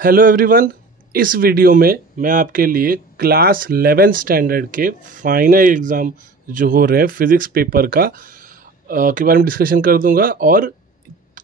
Hello everyone, इस video में मैं आपके लिए क्लास 11 स्टैंडर्ड के फाइनल एग्ज़ाम जो हो रहे हैं फिज़िक्स पेपर का के बारे में डिस्कशन कर दूंगा और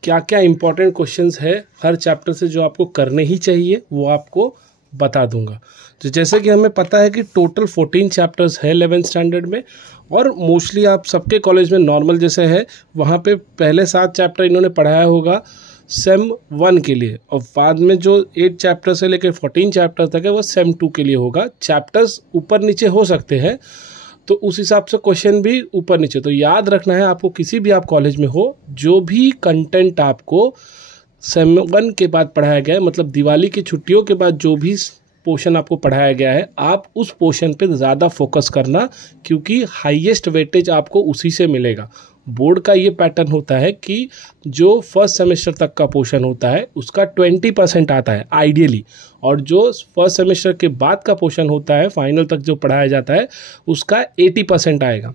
क्या क्या इम्पोर्टेंट क्वेश्चंस है हर चैप्टर से जो आपको करने ही चाहिए वो आपको बता दूंगा। तो जैसे कि हमें पता है कि टोटल 14 चैप्टर्स है 11 स्टैंडर्ड में और मोस्टली आप सबके कॉलेज में नॉर्मल जैसे है वहाँ पे पहले 7 चैप्टर इन्होंने पढ़ाया होगा सेम 1 के लिए और बाद में जो 8 चैप्टर से लेकर 14 चैप्टर तक है वो सेम 2 के लिए होगा। चैप्टर्स ऊपर नीचे हो सकते हैं तो उस हिसाब से क्वेश्चन भी ऊपर नीचे। तो याद रखना है आपको किसी भी आप कॉलेज में हो जो भी कंटेंट आपको सेम 1 के बाद पढ़ाया गया है, मतलब दिवाली की छुट्टियों के बाद जो भी पोर्शन आपको पढ़ाया गया है आप उस पोर्शन पे ज़्यादा फोकस करना, क्योंकि हाईएस्ट वेटेज आपको उसी से मिलेगा। बोर्ड का ये पैटर्न होता है कि जो फर्स्ट सेमेस्टर तक का पोर्शन होता है उसका 20% आता है आइडियली, और जो फर्स्ट सेमेस्टर के बाद का पोर्शन होता है फाइनल तक जो पढ़ाया जाता है उसका 80% आएगा।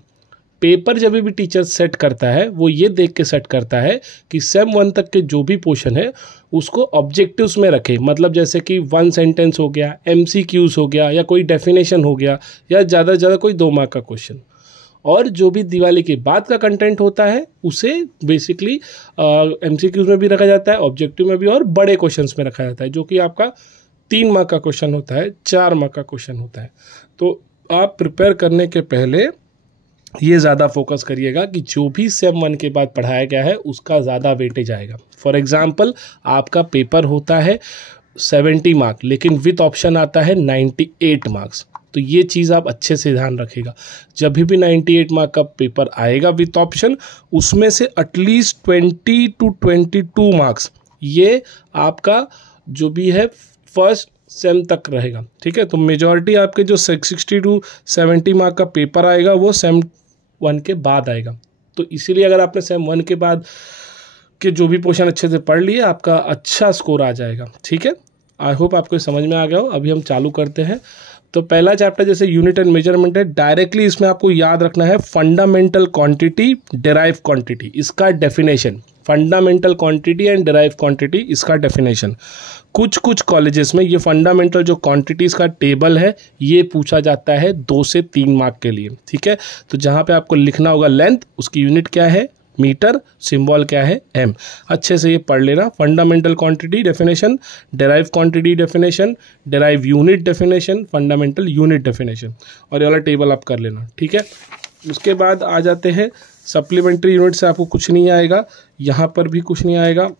पेपर जब भी टीचर सेट करता है वो ये देख के सेट करता है कि सेम 1 तक के जो भी पोर्शन है उसको ऑब्जेक्टिव्स में रखे, मतलब जैसे कि 1 सेंटेंस हो गया, MCQs हो गया, या कोई डेफिनेशन हो गया, या ज़्यादा से ज़्यादा कोई 2 मार्क का क्वेश्चन। और जो भी दिवाली के बाद का कंटेंट होता है उसे बेसिकली MCQs में भी रखा जाता है, ऑब्जेक्टिव में भी, और बड़े क्वेश्चंस में रखा जाता है जो कि आपका 3 मार्क का क्वेश्चन होता है, 4 मार्क का क्वेश्चन होता है। तो आप प्रिपेयर करने के पहले ये ज़्यादा फोकस करिएगा कि जो भी सेम 1 के बाद पढ़ाया गया है उसका ज़्यादा वेटेज आएगा। फॉर एग्जांपल आपका पेपर होता है 70 मार्क लेकिन विथ ऑप्शन आता है 98 मार्क्स, तो ये चीज़ आप अच्छे से ध्यान रखिएगा। जब भी 98 मार्क का पेपर आएगा विथ ऑप्शन, उसमें से एटलीस्ट 20 to 22 मार्क्स ये आपका जो भी है फर्स्ट सेम तक रहेगा, ठीक है। तो मेजॉरिटी आपके जो 60 to 70 मार्क का पेपर आएगा वो सेम 1 के बाद आएगा। तो इसीलिए अगर आपने सेम 1 के बाद के जो भी पोर्शन अच्छे से पढ़ लिए आपका अच्छा स्कोर आ जाएगा, ठीक है। आई होप आपको समझ में आ गया हो। अभी हम चालू करते हैं। तो पहला चैप्टर जैसे यूनिट एंड मेजरमेंट है, डायरेक्टली इसमें आपको याद रखना है फंडामेंटल क्वांटिटी, डिराइव क्वांटिटी, इसका definition. Fundamental quantity and derive quantity, इसका डेफिनेशन। कुछ कॉलेजेस में ये फंडामेंटल जो क्वांटिटीज़ का टेबल है ये पूछा जाता है 2 से 3 मार्क के लिए, ठीक है। तो जहाँ पे आपको लिखना होगा लेंथ, उसकी यूनिट क्या है मीटर, सिंबल क्या है m। अच्छे से ये पढ़ लेना। Fundamental quantity definition, derive quantity definition, derive unit definition, fundamental unit definition, और ये वाला टेबल आप कर लेना, ठीक है। उसके बाद आ जाते हैं सप्लीमेंट्री यूनिट से आपको कुछ नहीं आएगा, यहाँ पर भी कुछ नहीं आएगा।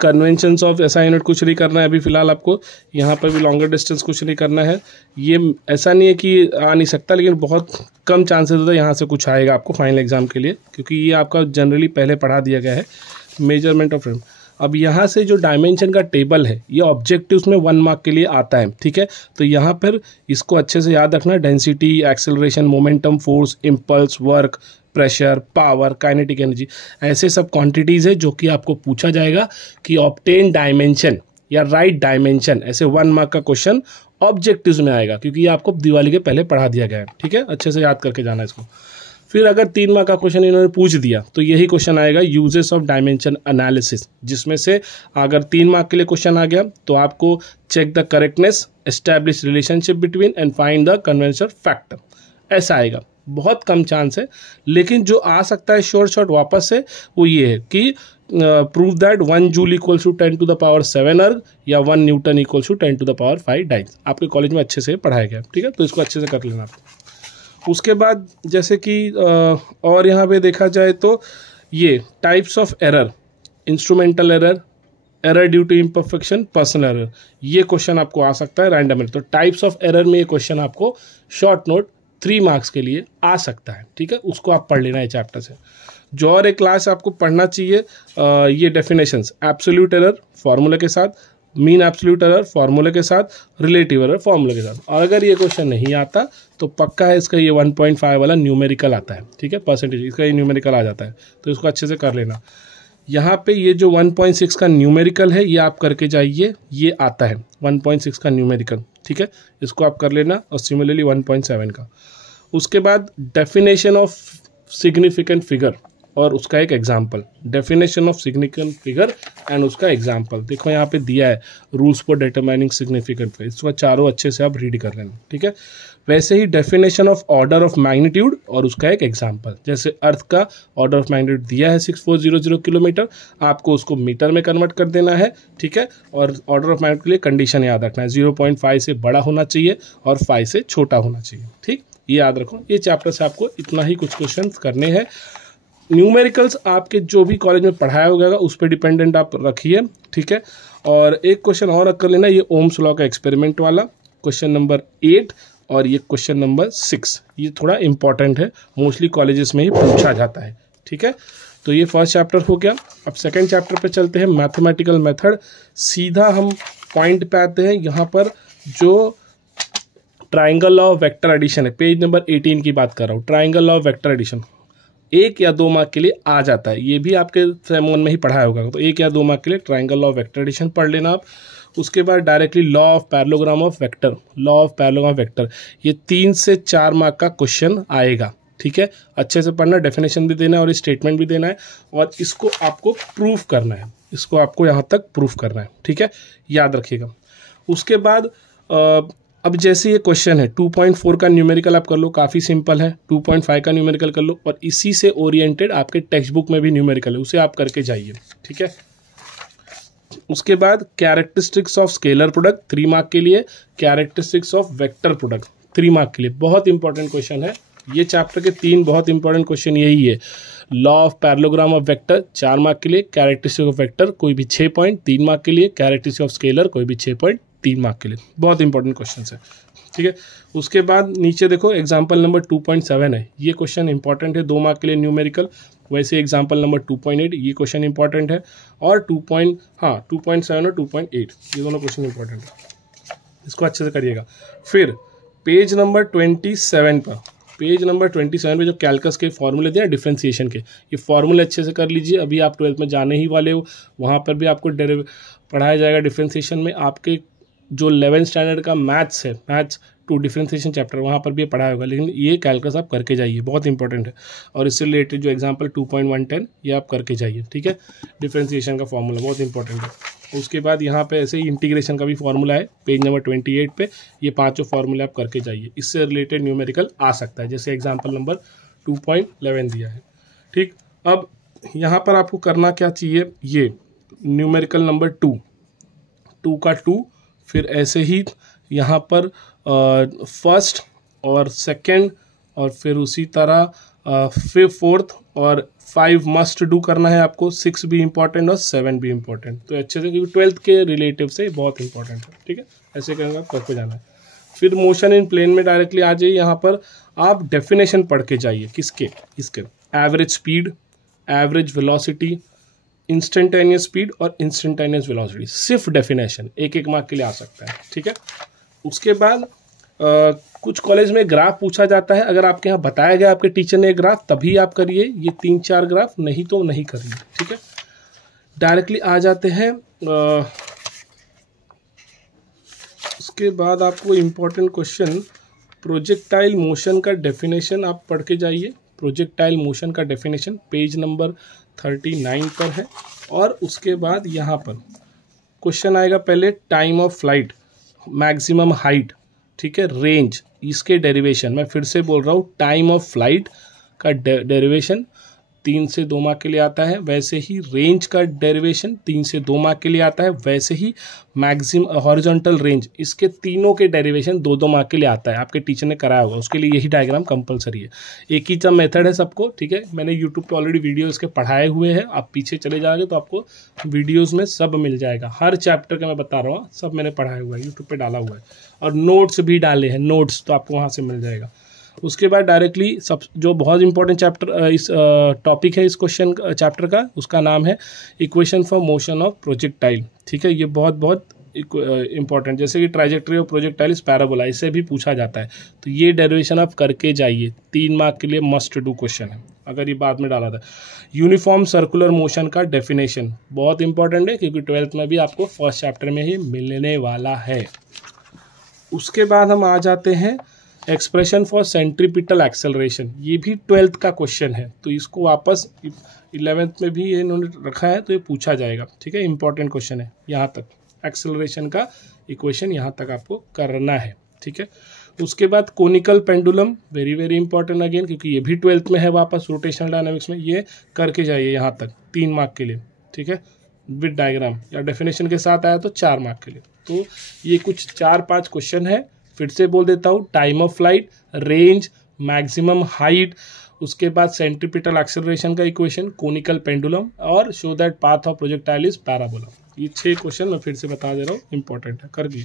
कन्वेंशंस ऑफ ऐसा यूनिट कुछ नहीं करना है अभी फ़िलहाल आपको, यहाँ पर भी लॉन्गर डिस्टेंस कुछ नहीं करना है। ये ऐसा नहीं है कि आ नहीं सकता, लेकिन बहुत कम चांसेस होता है यहाँ से कुछ आएगा आपको फाइनल एग्जाम के लिए, क्योंकि ये आपका जनरली पहले पढ़ा दिया गया है। मेजरमेंट ऑफ फ्रेम, अब यहाँ से जो डायमेंशन का टेबल है ये ऑब्जेक्टिव्स में 1 मार्क के लिए आता है, ठीक है। तो यहाँ पर इसको अच्छे से याद रखना। Density, acceleration, momentum, force, impulse, work, pressure, power, kinetic energy, ऐसे सब क्वांटिटीज़ है जो कि आपको पूछा जाएगा कि ऑब्टेन डायमेंशन या राइट डायमेंशन, ऐसे 1 मार्क का क्वेश्चन ऑब्जेक्टिव्स में आएगा, क्योंकि ये आपको दिवाली के पहले पढ़ा दिया गया है, ठीक है। अच्छे से याद करके जाना इसको। फिर अगर 3 मार्क का क्वेश्चन इन्होंने पूछ दिया तो यही क्वेश्चन आएगा यूजेस ऑफ डायमेंशन एनालिसिस, जिसमें से अगर 3 मार्क के लिए क्वेश्चन आ गया तो आपको check the correctness, establish relationship between and find the conversion factor, ऐसा आएगा। बहुत कम चांस है, लेकिन जो आ सकता है शॉर्ट वापस से वो ये है कि prove that 1 joule equals to 10 to the power 7 erg या 1 newton equals to 10 to the power 5 dynes. आपके कॉलेज में अच्छे से पढ़ाया गया, ठीक है। तो इसको अच्छे से कर लेना आप। उसके बाद जैसे कि और यहाँ पे देखा जाए तो ये types of error, instrumental error, error due to imperfection, personal error, ये क्वेश्चन आपको आ सकता है रैंडम। तो टाइप्स ऑफ एरर में ये क्वेश्चन आपको शॉर्ट नोट 3 मार्क्स के लिए आ सकता है, ठीक है। उसको आप पढ़ लेना है चैप्टर से। जो और एक क्लास आपको पढ़ना चाहिए ये डेफिनेशंस, एब्सोल्यूट एरर फॉर्मूले के साथ, मीन एब्सोल्यूट एरर फॉर्मूले के साथ, रिलेटिव एरर फॉर्मूले के साथ। और अगर ये क्वेश्चन नहीं आता तो पक्का है इसका ये 1.5 वाला न्यूमेरिकल आता है, ठीक है, परसेंटेज, इसका ये न्यूमेरिकल आ जाता है, तो इसको अच्छे से कर लेना। यहाँ पे ये जो 1.6 का न्यूमेरिकल है ये आप करके जाइए, ये आता है 1.6 का न्यूमेरिकल, ठीक है, इसको आप कर लेना। और सिमिलरली 1.7 का। उसके बाद डेफिनेशन ऑफ सिग्निफिकेंट फिगर, और उसका एक example, definition of significant figure and उसका एग्जाम्पल। देखो यहाँ पे दिया है rules for determining significant figure, इसको चारों अच्छे से आप रीड कर लेना, ठीक है। वैसे ही definition of order of magnitude और उसका एक एग्जाम्पल, जैसे अर्थ का ऑर्डर ऑफ मैग्नीट्यूड दिया है 6400 किलोमीटर, आपको उसको मीटर में कन्वर्ट कर देना है, ठीक है। और ऑर्डर ऑफ मैग्नीट्यूड के लिए कंडीशन याद रखना है, 0.5 से बड़ा होना चाहिए और 5 से छोटा होना चाहिए, ठीक, ये याद रखो। ये चैप्टर से आपको इतना ही कुछ क्वेश्चन करने हैं। न्यूमेरिकल्स आपके जो भी कॉलेज में पढ़ाया होगा उस पर डिपेंडेंट आप रखिए, ठीक है। और एक क्वेश्चन और कर लेना, ये ओम्स लॉ का एक्सपेरिमेंट वाला क्वेश्चन नंबर 8 और ये क्वेश्चन नंबर 6, ये थोड़ा इंपॉर्टेंट है, मोस्टली कॉलेजेस में ही पूछा जाता है, ठीक है। तो ये फर्स्ट चैप्टर हो गया। अब सेकंड चैप्टर पे चलते हैं, मैथमेटिकल मेथड। सीधा हम पॉइंट पे आते हैं। यहाँ पर जो triangle law of vector addition है, पेज नंबर 18 की बात कर रहा हूँ। Triangle law of vector addition 1 या 2 मार्क के लिए आ जाता है, ये भी आपके सेम 1 में ही पढ़ाया होगा, तो 1 या 2 मार्क के लिए triangle law of vector addition पढ़ लेना आप। उसके बाद directly law of parallelogram of vector, law of parallelogram of vector, ये 3 से 4 मार्क का क्वेश्चन आएगा, ठीक है। अच्छे से पढ़ना, डेफिनेशन भी देना है और स्टेटमेंट भी देना है, और इसको आपको प्रूफ करना है, इसको आपको यहाँ तक प्रूफ करना है, ठीक है, याद रखिएगा। उसके बाद अब जैसे ये क्वेश्चन है 2.4 का न्यूमेरिकल आप कर लो, काफ़ी सिंपल है। 2.5 का न्यूमेरिकल कर लो, और इसी से ओरिएंटेड आपके टेक्स्ट बुक में भी न्यूमेरिकल है, उसे आप करके जाइए, ठीक है। उसके बाद characteristics of scalar product 3 mark के लिए, characteristics of vector product 3 mark के लिए, बहुत इंपॉर्टेंट क्वेश्चन है। ये चैप्टर के 3 बहुत इंपॉर्टेंट क्वेश्चन यही है। Law of parallelogram of vector 4 mark के लिए, कैरेक्टरिस्टिक ऑफ वेक्टर कोई भी 6 पॉइंट 3 मार्क के लिए, कैरेक्टरिस्टिक ऑफ स्केलर कोई भी 6 पॉइंट 3 मार्क के लिए, बहुत इंपॉर्टेंट क्वेश्चन है, ठीक है। उसके बाद नीचे देखो एग्जाम्पल नंबर 2.7 है, ये क्वेश्चन इंपॉर्टेंट है, 2 मार्क के लिए न्यूमेरिकल। वैसे एग्जाम्पल नंबर 2.8 ये क्वेश्चन इंपॉर्टेंट है, और 2.7 और 2.8 ये दोनों क्वेश्चन इंपॉर्टेंट है, इसको अच्छे से करिएगा। फिर पेज नंबर 27 पर, पेज नंबर 27 पे जो कैलकस के फॉर्मूले दिए डिफरेंशिएशन के, ये फॉर्मूले अच्छे से कर लीजिए। अभी आप 12th में जाने ही वाले हो, वहाँ पर भी आपको पढ़ाया जाएगा डिफरेंशिएशन में। आपके जो 11th स्टैंडर्ड का मैथ्स है, मैथ्स 2 डिफरेंशिएशन चैप्टर, वहाँ पर भी ये पढ़ाया होगा, लेकिन ये कैलकस आप करके जाइए, बहुत इंपॉर्टेंट है। और इससे रिलेटेड जो एग्जाम्पल 2.110 ये आप करके जाइए, ठीक है। डिफरेंशिएशन का फॉर्मूला बहुत इंपॉर्टेंट है। उसके बाद यहाँ पे ऐसे ही इंटीग्रेशन का भी फॉर्मूला है, पेज नंबर 28 पे, ये 5 फॉर्मूले आप करके जाइए, इससे रिलेटेड न्यूमेरिकल आ सकता है, जैसे एग्जाम्पल नंबर 2.11 दिया है, ठीक। अब यहाँ पर आपको करना क्या चाहिए, ये न्यूमेरिकल नंबर 2 का 2, फिर ऐसे ही यहाँ पर फर्स्ट और सेकंड, और फिर उसी तरह फिर 4th और 5 मस्ट डू करना है आपको, 6 भी इंपॉर्टेंट और 7 भी इंपॉर्टेंट, तो अच्छे से, क्योंकि 12th के रिलेटिव से बहुत इंपॉर्टेंट है, ठीक है। ऐसे करेंगे आप करके जाना है। फिर मोशन इन प्लेन में डायरेक्टली आ जाइए, यहाँ पर आप डेफिनेशन पढ़ के जाइए, किसके, इसके average speed, average velocity, instantaneous speed और इंस्टेंटेनियस वेलोसिटी, सिर्फ डेफिनेशन 1-1 मार्क के लिए आ सकता है, ठीक है। उसके बाद कुछ कॉलेज में ग्राफ पूछा जाता है, अगर आपके यहाँ बताया गया आपके टीचर ने ग्राफ तभी आप करिए, ये 3-4 ग्राफ, नहीं तो नहीं करिए, ठीक है। डायरेक्टली आ जाते हैं। उसके बाद आपको इम्पोर्टेंट क्वेश्चन, प्रोजेक्टाइल मोशन का डेफिनेशन आप पढ़ के जाइए। प्रोजेक्टाइल मोशन का डेफिनेशन पेज नंबर 39 पर है। और उसके बाद यहाँ पर क्वेश्चन आएगा, पहले time of flight, maximum height, ठीक है, रेंज, इसके डेरिवेशन, मैं फिर से बोल रहा हूँ, टाइम ऑफ फ्लाइट का डेरिवेशन 3 से 2 मार्क के लिए आता है। वैसे ही रेंज का डेरिवेशन 3 से 2 मार्क के लिए आता है। वैसे ही मैक्सिमम हॉरिजॉन्टल रेंज, इसके तीनों के डेरिवेशन 2-2 मार्क के लिए आता है, आपके टीचर ने कराया होगा, उसके लिए यही डायग्राम कंपलसरी है। एक ही सब मेथड है सबको, ठीक है। मैंने यूट्यूब पे ऑलरेडी वीडियो इसके पढ़ाए हुए हैं, आप पीछे चले जाओगे तो आपको वीडियोज़ में सब मिल जाएगा, हर चैप्टर का मैं बता रहा हूँ, सब मैंने पढ़ाया हुआ है, यूट्यूब पर डाला हुआ है, और नोट्स भी डाले हैं, नोट्स तो आपको वहाँ से मिल जाएगा। उसके बाद डायरेक्टली सब जो बहुत इंपॉर्टेंट चैप्टर इस टॉपिक है इस क्वेश्चन चैप्टर का, उसका नाम है equation for motion of projectile, ठीक है। ये बहुत बहुत इंपॉर्टेंट, जैसे कि ट्राइजेक्टरी ऑफ प्रोजेक्टाइल इज पैराबोला, इससे भी पूछा जाता है, तो ये डेरिवेशन आप करके जाइए, 3 मार्क के लिए मस्ट डू क्वेश्चन है, अगर ये बाद में डाला था। यूनिफॉर्म सर्कुलर मोशन का डेफिनेशन बहुत इंपॉर्टेंट है, क्योंकि 12th में भी आपको फर्स्ट चैप्टर में ही मिलने वाला है। उसके बाद हम आ जाते हैं एक्सप्रेशन फॉर सेंट्रीपिटल एक्सेलरेशन, ये भी 12th का क्वेश्चन है, तो इसको वापस 11th में भी इन्होंने रखा है तो ये पूछा जाएगा, ठीक है, इंपॉर्टेंट क्वेश्चन है। यहाँ तक एक्सेलरेशन का इक्वेशन यहाँ तक आपको करना है, ठीक है। उसके बाद conical pendulum, very very important again, क्योंकि ये भी 12th में है वापस रोटेशनल डायनामिक्स में, ये करके जाइए यहाँ तक 3 मार्क के लिए, ठीक है, विद डायग्राम या डेफिनेशन के साथ आया तो 4 मार्क के लिए। तो ये कुछ 4-5 क्वेश्चन है, फिर से बोल देता हूँ, time of flight, range, maximum height, उसके बाद सेंट्रीपिटल एक्सेलरेशन का इक्वेशन, कोनिकल पेंडुलम और show that path of projectile is parabola. ये 6 क्वेश्चन मैं फिर से बता दे रहा हूँ, इंपॉर्टेंट है, कर दिए।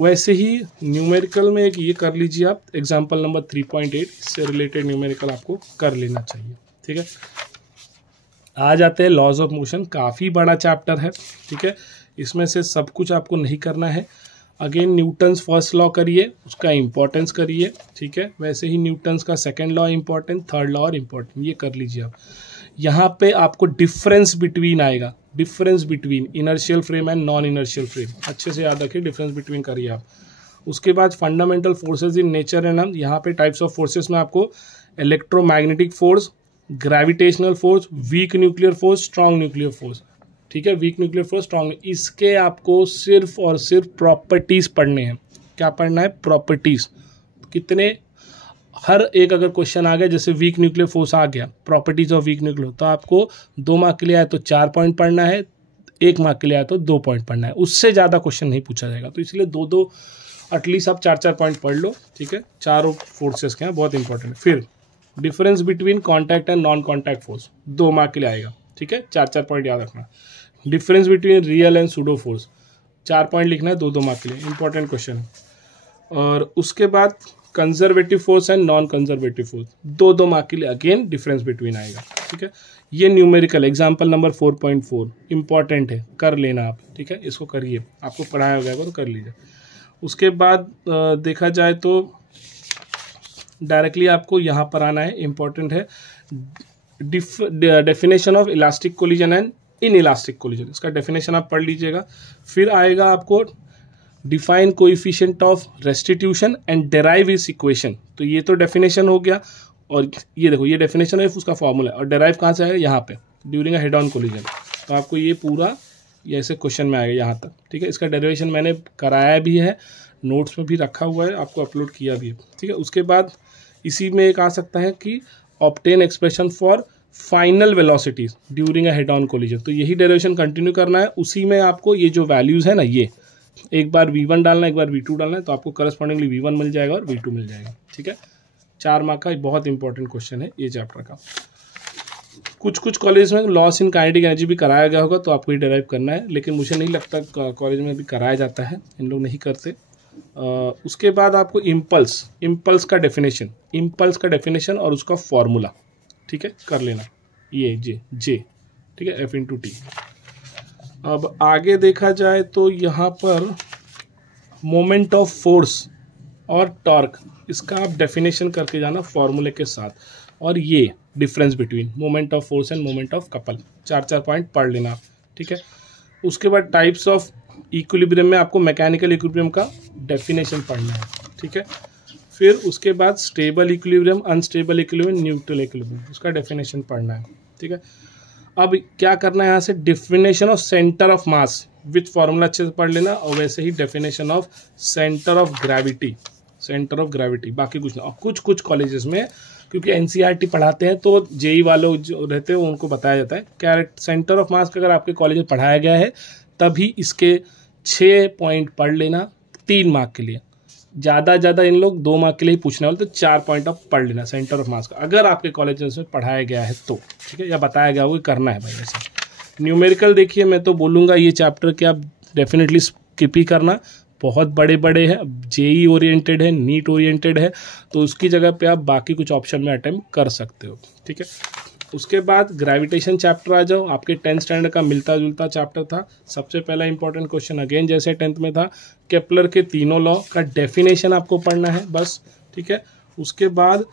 वैसे ही न्यूमेरिकल में एक ये कर लीजिए आप, एग्जाम्पल नंबर 3.8, इससे रिलेटेड न्यूमेरिकल आपको कर लेना चाहिए, ठीक है। आ जाते हैं लॉज ऑफ मोशन, काफ़ी बड़ा चैप्टर है, ठीक है, इसमें से सब कुछ आपको नहीं करना है। अगेन न्यूटन्स फर्स्ट लॉ करिए, उसका इंपॉर्टेंस करिए, ठीक है। वैसे ही न्यूटन्स का second law important, third law और इंपॉर्टेंट, ये कर लीजिए आप। यहाँ पे आपको डिफरेंस बिटवीन आएगा, difference between inertial frame and non inertial frame, अच्छे से याद रखिए, डिफरेंस बिटवीन करिए आप। उसके बाद fundamental forces in nature and हम यहाँ पे टाइप्स ऑफ फोर्सेस में आपको electromagnetic force, gravitational force, weak nuclear force, strong nuclear force, ठीक है, वीक न्यूक्लियर फोर्स, स्ट्रॉन्ग, इसके आपको सिर्फ और सिर्फ प्रॉपर्टीज पढ़ने हैं। क्या पढ़ना है? प्रॉपर्टीज। कितने, हर एक अगर क्वेश्चन आ गया, जैसे वीक न्यूक्लियर फोर्स आ गया, प्रॉपर्टीज ऑफ वीक न्यूक्लियर, तो आपको 2 मार्क के लिए आया तो 4 पॉइंट पढ़ना है, 1 मार्क के लिए आया तो 2 पॉइंट पढ़ना है, उससे ज़्यादा क्वेश्चन नहीं पूछा जाएगा। तो इसलिए 2-2 एटलीस्ट आप 4-4 पॉइंट पढ़ लो, ठीक है, चारों फोर्सेस के हैं, बहुत इंपॉर्टेंट है। फिर difference between contact and non contact force, 2 mark के लिए आएगा, ठीक है, 4-4 पॉइंट याद रखना। Difference between real and pseudo force, 4 point लिखना है, 2-2 मार्क के लिए, इंपॉर्टेंट क्वेश्चन है। और उसके बाद conservative force and non conservative force, 2-2 mark के लिए अगेन डिफरेंस बिटवीन आएगा, ठीक है। ये न्यूमेरिकल एग्जाम्पल नंबर 4.4 इंपॉर्टेंट है, कर लेना आप, ठीक है, इसको करिए, आपको पढ़ाया हो गया तो कर लीजिए। उसके बाद देखा जाए तो डायरेक्टली आपको यहाँ पर आना है, इंपॉर्टेंट है, definition of elastic collision and in elastic collision, इसका डेफिनेशन आप पढ़ लीजिएगा। फिर आएगा आपको define coefficient of restitution and derive इस इक्वेशन, तो ये तो डेफिनेशन हो गया, और ये देखो ये डेफिनेशन है, उसका फॉर्मूला, और डेराइव कहाँ से आएगा? यहाँ पे, during a head on collision. तो आपको ये पूरा ये ऐसे क्वेश्चन में आएगा यहाँ तक, ठीक है। इसका डेरिवेशन मैंने कराया भी है, नोट्स में भी रखा हुआ है, आपको अपलोड किया भी है, ठीक है। उसके बाद इसी में एक आ सकता है कि obtain expression for final velocities during a head on collision, तो यही डेरिवेशन कंटिन्यू करना है। उसी में आपको ये जो वैल्यूज़ है ना, ये एक बार V1 डालना है, एक बार V2 डालना है, तो आपको करस्पॉन्डिंगली V1 मिल जाएगा और V2 मिल जाएगा, ठीक है। 4 मार्क का बहुत इंपॉर्टेंट क्वेश्चन है ये चैप्टर का। कुछ कॉलेज में लॉस इन काइनेटिक एनर्जी भी कराया गया होगा, तो आपको ये डेराइव करना है, लेकिन मुझे नहीं लगता कॉलेज में भी कराया जाता है, इन लोग नहीं करते। उसके बाद आपको इम्पल्स का डेफिनेशन और उसका फॉर्मूला, ठीक है, कर लेना, ये जे, ठीक है, F/T। अब आगे देखा जाए तो यहाँ पर मोमेंट ऑफ फोर्स और टॉर्क, इसका आप डेफिनेशन करके जाना फॉर्मूले के साथ, और ये difference between moment of force end moment of couple, 4-4 point पढ़ लेना, ठीक है। उसके बाद टाइप्स ऑफ इक्विलिब्रियम में आपको मैकेनिकल इक्विलिब्रियम का डेफिनेशन पढ़ना है, ठीक है। फिर उसके बाद stable equilibrium, unstable equilibrium, neutral equilibrium, उसका डेफिनेशन पढ़ना है, ठीक है। अब क्या करना है यहाँ से, definition of centre of mass with formula अच्छे से पढ़ लेना, और वैसे ही definition of centre of gravity, बाकी कुछ ना। और कुछ कॉलेजेस में क्योंकि एनसीईआरटी पढ़ाते हैं, तो जेई वालों जो रहते हैं उनको बताया जाता है क्या सेंटर ऑफ मास का अगर आपके कॉलेज में पढ़ाया गया है, तभी इसके 6 पॉइंट पढ़ लेना 3 मार्क के लिए, ज़्यादा इन लोग 2 मार्क के लिए ही पूछने वाले, तो 4 पॉइंट आप पढ़ लेना सेंटर ऑफ मास का, अगर आपके कॉलेज में पढ़ाया गया है तो, ठीक है, या बताया गया वो करना है भाई। वैसे न्यूमेरिकल देखिए, मैं तो बोलूँगा ये चैप्टर के आप डेफिनेटली स्किप ही करना, बहुत बड़े हैं, जेई ओरिएंटेड है, नीट ओरिएंटेड है, तो उसकी जगह पे आप बाकी कुछ ऑप्शन में अटेम्प्ट कर सकते हो, ठीक है। उसके बाद ग्रेविटेशन चैप्टर आ जाओ, आपके 10th स्टैंडर्ड का मिलता जुलता चैप्टर था। सबसे पहला इंपॉर्टेंट क्वेश्चन अगेन जैसे 10th में था, केपलर के तीनों लॉ का डेफिनेशन आपको पढ़ना है बस, ठीक है। उसके बाद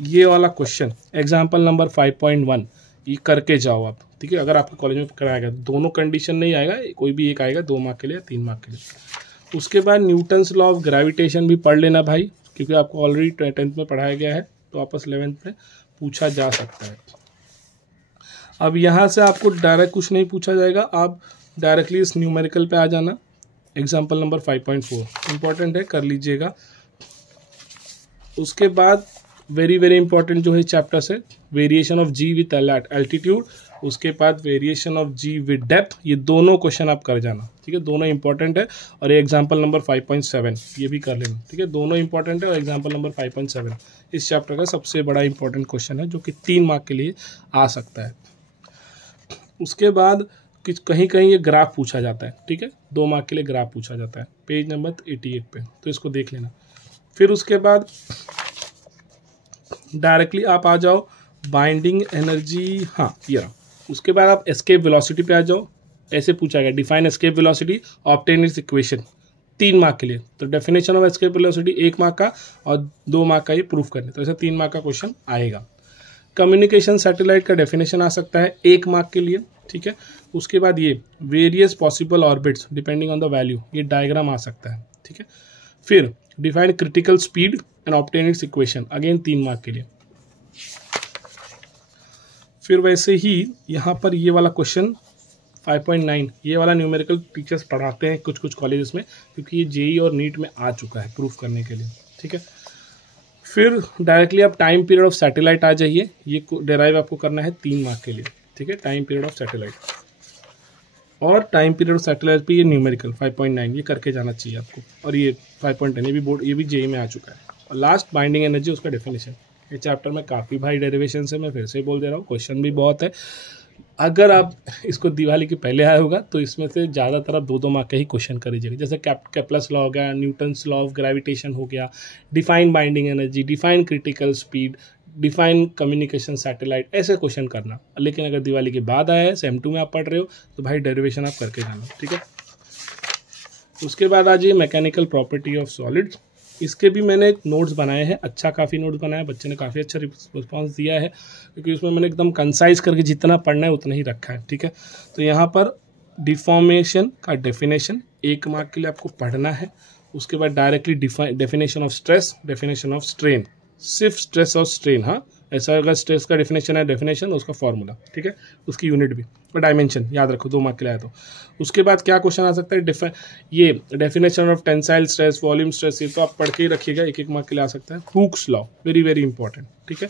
ये वाला क्वेश्चन एग्जाम्पल नंबर 5.1 ये करके जाओ आप, ठीक है। अगर आपके कॉलेज में कराया गया, दोनों कंडीशन नहीं आएगा, कोई भी एक आएगा, 2 मार्क के लिए, 3 मार्क के लिए। उसके बाद न्यूटन्स लॉ ऑफ ग्रेविटेशन भी पढ़ लेना भाई, क्योंकि आपको ऑलरेडी 10th में पढ़ाया गया है, तो वापस 11th में पूछा जा सकता है। अब यहाँ से आपको डायरेक्ट कुछ नहीं पूछा जाएगा, आप डायरेक्टली इस न्यूमेरिकल पे आ जाना। एग्जाम्पल नंबर 5.4 इंपॉर्टेंट है, कर लीजिएगा। उसके बाद वेरी वेरी इंपॉर्टेंट जो है चैप्टर से variation of g with altitude, उसके बाद variation of g with depth, ये दोनों क्वेश्चन आप कर जाना, ठीक है, दोनों इंपॉर्टेंट है। और ये एग्जाम्पल नंबर 5.7 ये भी कर लेना, ठीक है, दोनों इंपॉर्टेंट है। और एग्जाम्पल नंबर 5.7 इस चैप्टर का सबसे बड़ा इंपॉर्टेंट क्वेश्चन है, जो कि 3 मार्क के लिए आ सकता है। उसके बाद कहीं कहीं ये ग्राफ पूछा जाता है, ठीक है, 2 मार्क के लिए ग्राफ पूछा जाता है, पेज नंबर 88 पे, तो इसको देख लेना। फिर उसके बाद डायरेक्टली आप आ जाओ बाइंडिंग एनर्जी, हाँ ये रहा। उसके बाद आप एस्केप वेलोसिटी पे आ जाओ, ऐसे पूछा गया define escape velocity, obtain it's equation, 3 mark के लिए। तो definition of escape velocity 1 mark का और 2 मार्क का ये प्रूफ करने, तो ऐसा 3 मार्क का क्वेश्चन आएगा। कम्युनिकेशन सैटेलाइट का डेफिनेशन आ सकता है 1 मार्क के लिए, ठीक है। उसके बाद ये various possible orbits depending on the value, ये डायग्राम आ सकता है, ठीक है। फिर define critical speed and obtain it's equation, again 3 mark के लिए। फिर वैसे ही यहाँ पर ये वाला क्वेश्चन 5.9 ये वाला न्यूमेरिकल टीचर्स पढ़ाते हैं कुछ कुछ कॉलेजेस में, क्योंकि ये जेई और नीट में आ चुका है प्रूफ करने के लिए, ठीक है। फिर डायरेक्टली आप टाइम पीरियड ऑफ सैटेलाइट आ जाइए, ये डेराइव आपको करना है 3 मार्क के लिए, ठीक है, टाइम पीरियड ऑफ सैटेलाइट। और टाइम पीरियड ऑफ सैटेलाइट पे ये न्यूमेरिकल 5.9 ये करके जाना चाहिए आपको। और ये 5.10 ये भी बोर्ड, ये भी जेई में आ चुका है। और लास्ट बाइंडिंग एनर्जी, उसका डेफिनेशन, ये चैप्टर में काफ़ी भाई डेरिवेशन है, मैं फिर से बोल दे रहा हूँ, क्वेश्चन भी बहुत है। अगर आप इसको दिवाली के पहले आया होगा तो इसमें से ज़्यादातर आप 2-2 मार्क के ही क्वेश्चन करीजिएगा, जैसे केप्लर्स लॉ हो गया, न्यूटन्स लॉ ऑफ ग्रेविटेशन हो गया, define binding energy, define critical speed, define communication satellite, ऐसे क्वेश्चन करना। लेकिन अगर दिवाली के बाद आया है, सेम 2 में आप पढ़ रहे हो, तो भाई डेरिवेशन आप करके जाना, ठीक है। उसके बाद आ जाइए मैकेनिकल प्रॉपर्टी ऑफ सॉलिड्स, इसके भी मैंने नोट्स बनाए हैं, अच्छा काफ़ी नोट्स बनाया, बच्चे ने काफ़ी अच्छा रिस्पॉन्स दिया है, क्योंकि उसमें मैंने एकदम कंसाइज करके जितना पढ़ना है उतना ही रखा है, ठीक है। तो यहाँ पर डिफॉर्मेशन का डेफिनेशन 1 मार्क के लिए आपको पढ़ना है। उसके बाद directly definition of stress, definition of strain, सिर्फ स्ट्रेस और स्ट्रेन, हाँ ऐसा अगर स्ट्रेस का डेफिनेशन है, डेफिनेशन उसका फॉर्मूला, ठीक है, उसकी यूनिट भी और डायमेंशन याद रखो, 2 मार्क के लिए आया। तो उसके बाद क्या क्वेश्चन आ सकता है, ये definition of tensile stress, volume stress, ये तो आप पढ़ के ही रखिएगा, 1-1 मार्क के लिए आ सकता है। Hooke's law very very important, ठीक है।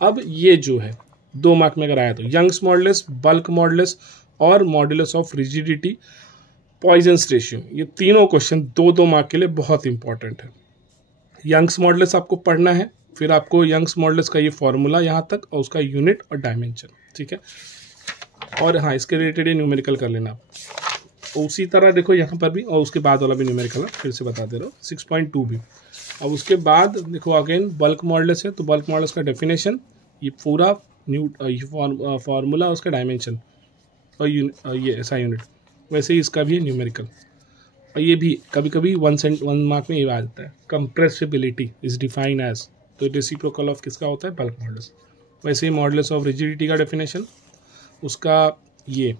अब ये जो है 2 मार्क में अगर आया तो यंग्स मॉडुलस, बल्क मॉडुलस और modulus of rigidity, Poisson's ratio, ये तीनों क्वेश्चन 2-2 मार्क के लिए बहुत इंपॉर्टेंट है। यंग्स मॉडुलस आपको पढ़ना है, फिर आपको यंग्स मॉडुलस का ये फॉर्मूला यहाँ तक और उसका यूनिट और डायमेंशन, ठीक है। और हाँ इसके रिलेटेड ये न्यूमेरिकल कर लेना आप। उसी तरह देखो यहाँ पर भी, और उसके बाद वाला भी न्यूमेरिकल है, फिर से बता दे रहा हूँ, 6.2 भी। अब उसके बाद देखो अगेन बल्क मॉडुलस है, तो बल्क मॉडुलस का डेफिनेशन, ये पूरा फॉर्मूला, उसका डायमेंशन और ये ऐसा यूनिट, वैसे ही इसका भी है न्यूमेरिकल। और ये भी कभी कभी 1 मार्क में ये आ जाता है, कंप्रेसिबिलिटी इज डिफाइन एज, तो रेसिप्रोकल ऑफ किसका होता है, बल्क मॉडुलस। वैसे ही मॉडुलस ऑफ रिजिडिटी का डेफिनेशन, उसका ये,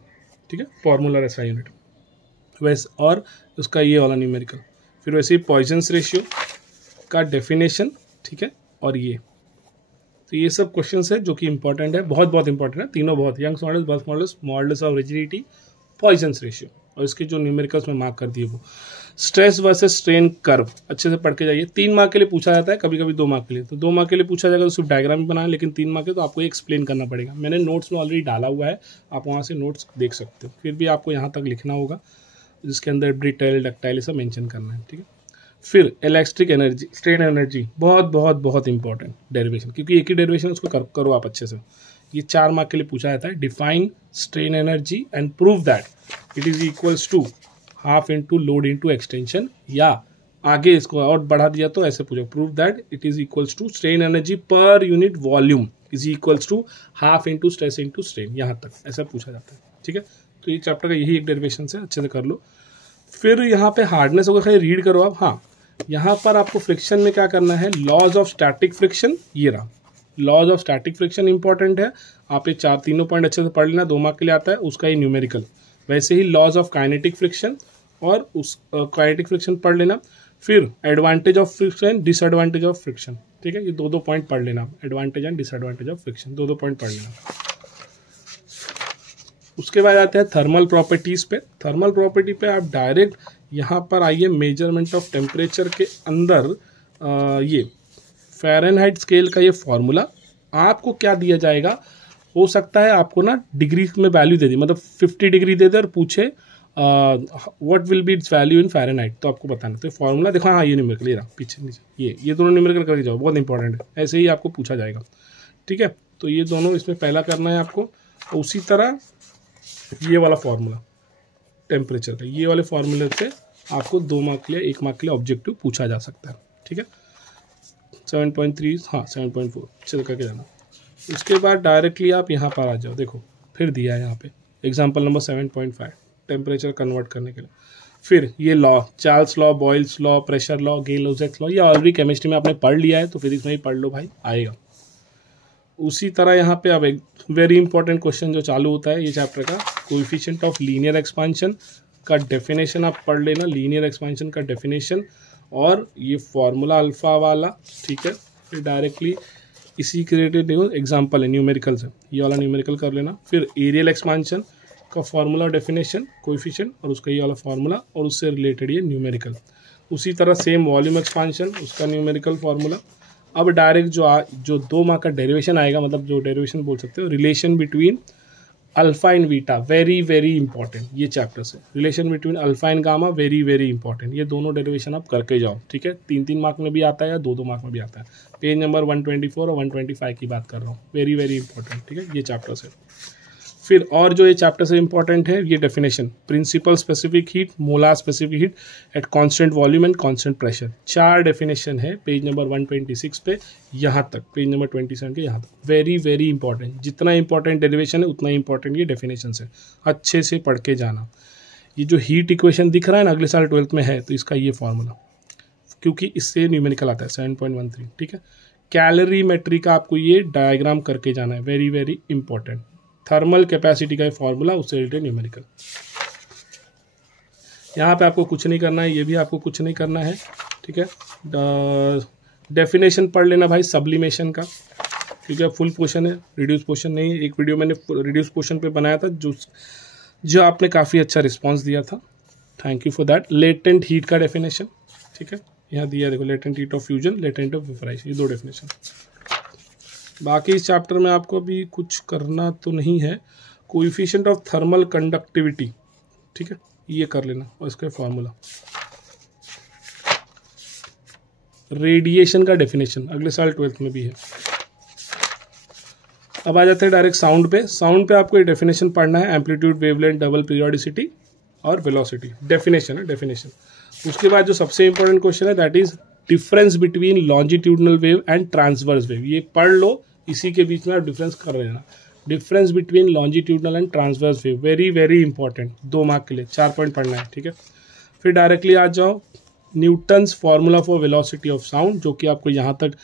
ठीक है, फॉर्मूला ऐसा यूनिट वैसे, और उसका ये वाला न्यूमेरिकल। फिर वैसे ही पॉइजन्स रेशियो का डेफिनेशन, ठीक है, और ये, तो ये सब क्वेश्चंस है जो कि इंपॉर्टेंट है, बहुत बहुत इंपॉर्टेंट है तीनों, बहुत Young's modulus, bulk modulus, modulus of rigidity, Poisson's ratio, और इसके जो न्यूमेरिकल्स में मार्क कर दिए वो। स्ट्रेस वर्सेस स्ट्रेन कर्व अच्छे से पढ़ के जाइए, 3 मार्क के लिए पूछा जाता है, कभी कभी 2 मार्क के लिए, तो 2 मार्क के लिए पूछा जाएगा तो सिर्फ डायग्राम बनाए, लेकिन 3 मार्क के तो आपको एक्सप्लेन करना पड़ेगा। मैंने नोट्स में ऑलरेडी डाला हुआ है, आप वहाँ से नोट्स देख सकते हो, फिर भी आपको यहाँ तक लिखना होगा, जिसके अंदर ब्रिटेल, डक्टाइल सब मेंशन करना है, ठीक है। फिर इलेक्ट्रिक एनर्जी, स्ट्रेन एनर्जी, बहुत बहुत बहुत इंपॉर्टेंट डेरिवेशन, क्योंकि एक ही डेरिवेशन उसको करो आप अच्छे से। ये 4 मार्क के लिए पूछा जाता है, define strain energy and prove that it is equals to half into load into extension, या आगे इसको और बढ़ा दिया तो ऐसे पूछो, prove that it is equals to strain energy per unit volume is equals to half into stress into strain, यहाँ तक ऐसा पूछा जाता है, ठीक है। तो ये चैप्टर का यही एक डेरिवेशन है, अच्छे से कर लो। फिर यहाँ पे हार्डनेस होगा, खाली रीड करो आप। हाँ यहाँ पर आपको फ्रिक्शन में क्या करना है, लॉज ऑफ स्टैटिक फ्रिक्शन, ये रहा laws of static friction important है, आप ये तीनों पॉइंट अच्छे से पढ़ लेना, 2 मार्क के लिए आता है, उसका ये न्यूमेरिकल। वैसे ही लॉज ऑफ काइनेटिक फ्रिक्शन, और उस काइनेटिक फ्रिक्शन पढ़ लेना। फिर advantage of friction, disadvantage of friction, ठीक है, ये दो पॉइंट पढ़ लेना, advantage and disadvantage of friction, दो पॉइंट पढ़ लेना। उसके बाद आते हैं थर्मल प्रॉपर्टीज पे। थर्मल प्रॉपर्टी पे आप डायरेक्ट यहाँ पर आइए, मेजरमेंट ऑफ टेम्परेचर के अंदर ये फ़ारेनहाइट स्केल का ये फॉर्मूला आपको क्या दिया जाएगा, हो सकता है आपको ना डिग्री में वैल्यू दे दी, मतलब 50 डिग्री दे दे और पूछे what will be it's value in Fahrenheit, तो आपको बताना। तो फॉर्मूला देखो, हाँ ये न्यूमेरिकल, ये रहा पीछे नीचे, ये दोनों न्यूमेरिकल करके जाओ, बहुत इंपॉर्टेंट है, ऐसे ही आपको पूछा जाएगा, ठीक है। तो ये दोनों इसमें पहला करना है आपको। उसी तरह ये वाला फॉर्मूला टेम्परेचर का, ये वाले फॉर्मूले से आपको 2 मार्क के लिए, 1 मार्क के लिए ऑब्जेक्टिव पूछा जा सकता है, ठीक है। 7.3, हाँ 7.4 चल करके जाना। उसके बाद डायरेक्टली आप यहाँ पर आ जाओ, देखो फिर दिया है यहाँ पे एग्जाम्पल नंबर 7.5 टेम्परेचर कन्वर्ट करने के लिए। फिर ये law, Charles law, Boyle's law, pressure law, Gay Lussac's law, ये ऑलरेडी केमिस्ट्री में आपने पढ़ लिया है, तो फिजिक्स में ही पढ़ लो भाई, आएगा। उसी तरह यहाँ पे अब एक वेरी इंपॉर्टेंट क्वेश्चन जो चालू होता है ये चैप्टर का, कोएफिशिएंट ऑफ लीनियर एक्सपेंशन का डेफिनेशन आप पढ़ लेना, लीनियर एक्सपेंशन का डेफिनेशन और ये फॉर्मूला अल्फा वाला, ठीक है। फिर डायरेक्टली इसी के रिलेटेड देखो एग्जाम्पल है न्यूमेरिकल से, ये वाला न्यूमेरिकल कर लेना। फिर एरियल एक्सपेंशन का फॉर्मूला डेफिनेशन, कोएफिशिएंट और उसका ये वाला फॉर्मूला और उससे रिलेटेड ये न्यूमेरिकल। उसी तरह सेम वॉल्यूम एक्सपेंशन, उसका न्यूमेरिकल फॉर्मूला। अब डायरेक्ट जो 2 मार्क का डेरिवेशन आएगा, मतलब जो डेरिवेशन बोल सकते हो, relation between alpha and beta, very very important, ये चैप्टर से relation between alpha and gamma, very very important. ये दोनों डेरिवेशन आप करके जाओ, ठीक है। 3-3 मार्क में भी आता है या 2-2 मार्क में भी आता है। पेज नंबर 124 और 125 की बात कर रहा हूँ, वेरी वेरी इंपॉर्टेंट, ठीक है, ये चैप्टर से। फिर और जो ये चैप्टर से इंपॉर्टेंट है, ये definition, principal specific heat, molar specific heat at constant volume and constant pressure, 4 definition है पेज नंबर 126 पे यहाँ तक, पेज नंबर 27 के यहाँ तक। वेरी वेरी इंपॉर्टेंट, जितना इंपॉर्टेंट डेरिवेशन है उतना ही इंपॉर्टेंट ये डेफिनेशन है, अच्छे से पढ़ के जाना। ये जो हीट इक्वेशन दिख रहा है ना, अगले साल 12th में है, तो इसका ये फॉर्मूला, क्योंकि इससे न्यूमेरिकल आता है 7.13, ठीक है। कैलोरीमेट्री का आपको ये डायग्राम करके जाना है, very very important. Thermal capacity का फॉर्मूला, उससे रिलेटेड न्यूमेरिकल। यहाँ पे आपको कुछ नहीं करना है, ये भी आपको कुछ नहीं करना है, ठीक है। डेफिनेशन पढ़ लेना भाई सब्लिमेशन का, क्योंकि फुल पोर्शन है, रिड्यूस पोर्शन नहीं। एक वीडियो मैंने रिड्यूस पोर्शन पे बनाया था जो आपने काफ़ी अच्छा रिस्पॉन्स दिया था, thank you for that. Latent heat का डेफिनेशन, ठीक है, यहाँ दिया देखो, latent heat of fusion, latent of vaporization, ये 2 डेफिनेशन। बाकी इस चैप्टर में आपको अभी कुछ करना तो नहीं है। कोएफिशिएंट ऑफ थर्मल कंडक्टिविटी, ठीक है, ये कर लेना और इसका फॉर्मूला। रेडिएशन का डेफिनेशन अगले साल 12th में भी है। अब आ जाते हैं डायरेक्ट साउंड पे। साउंड पे आपको ये डेफिनेशन पढ़ना है, एम्पलीट्यूड, वेवलेंथ, डबल पीरियोडिसिटी और वेलोसिटी, डेफिनेशन है, डेफिनेशन। उसके बाद जो सबसे इंपॉर्टेंट क्वेश्चन है that is difference between longitudinal wave and transverse wave. ये पढ़ लो, इसी के बीच में आप डिफरेंस कर लेना, difference between longitudinal and transverse wave, very very important, 2 mark के लिए 4 पॉइंट पढ़ना है, ठीक है। फिर डायरेक्टली आ जाओ Newton's formula for velocity of sound, जो कि आपको यहाँ तक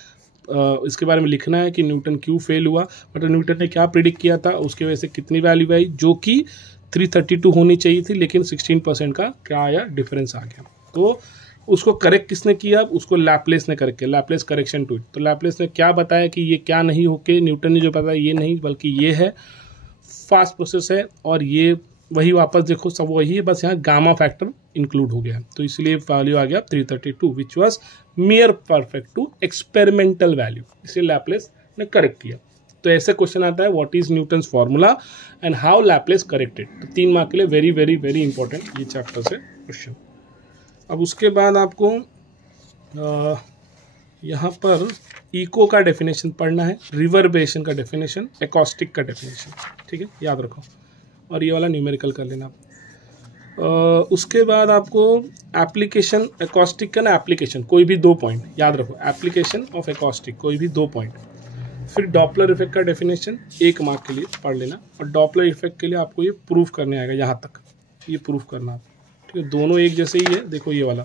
इसके बारे में लिखना है कि न्यूटन क्यों फेल हुआ, मतलब न्यूटन ने क्या प्रिडिक्ट किया था, उसके वजह से कितनी वैल्यू आई, जो कि 332 होनी चाहिए थी, लेकिन 16% का क्या आया, डिफरेंस आ गया। तो उसको करेक्ट किसने किया, उसको लैपलेस ने करके, लैपलेस करेक्शन टू इट। तो लैपलेस ने क्या बताया कि ये क्या नहीं होके, न्यूटन ने जो बताया ये नहीं, बल्कि ये है, फास्ट प्रोसेस है, और ये वही वापस देखो सब वही है, बस यहाँ गामा फैक्टर इंक्लूड हो गया, तो इसलिए वैल्यू आ गया 332 which was mere perfect to experimental value, इसलिए लैपलेस ने करेक्ट किया। तो ऐसे क्वेश्चन आता है, what is Newton's formula and how Laplace corrected. तो 3 मार्क के लिए वेरी वेरी वेरी इंपॉर्टेंट ये चैप्टर से क्वेश्चन। अब उसके बाद आपको यहाँ पर इको का डेफिनेशन पढ़ना है, रिवर्बरेशन का डेफिनेशन, एकॉस्टिक का डेफिनेशन, ठीक है, याद रखो, और ये वाला न्यूमेरिकल कर लेना। उसके बाद आपको एप्लीकेशन एकॉस्टिक का ना, एप्लीकेशन कोई भी 2 पॉइंट याद रखो, एप्लीकेशन ऑफ एकॉस्टिक कोई भी 2 पॉइंट। फिर डॉपलर इफेक्ट का डेफिनेशन 1 मार्क के लिए पढ़ लेना, और डॉपलर इफेक्ट के लिए आपको ये प्रूफ करने आएगा, यहाँ तक ये प्रूफ करना, ठीक है, दोनों एक जैसे ही है। देखो ये वाला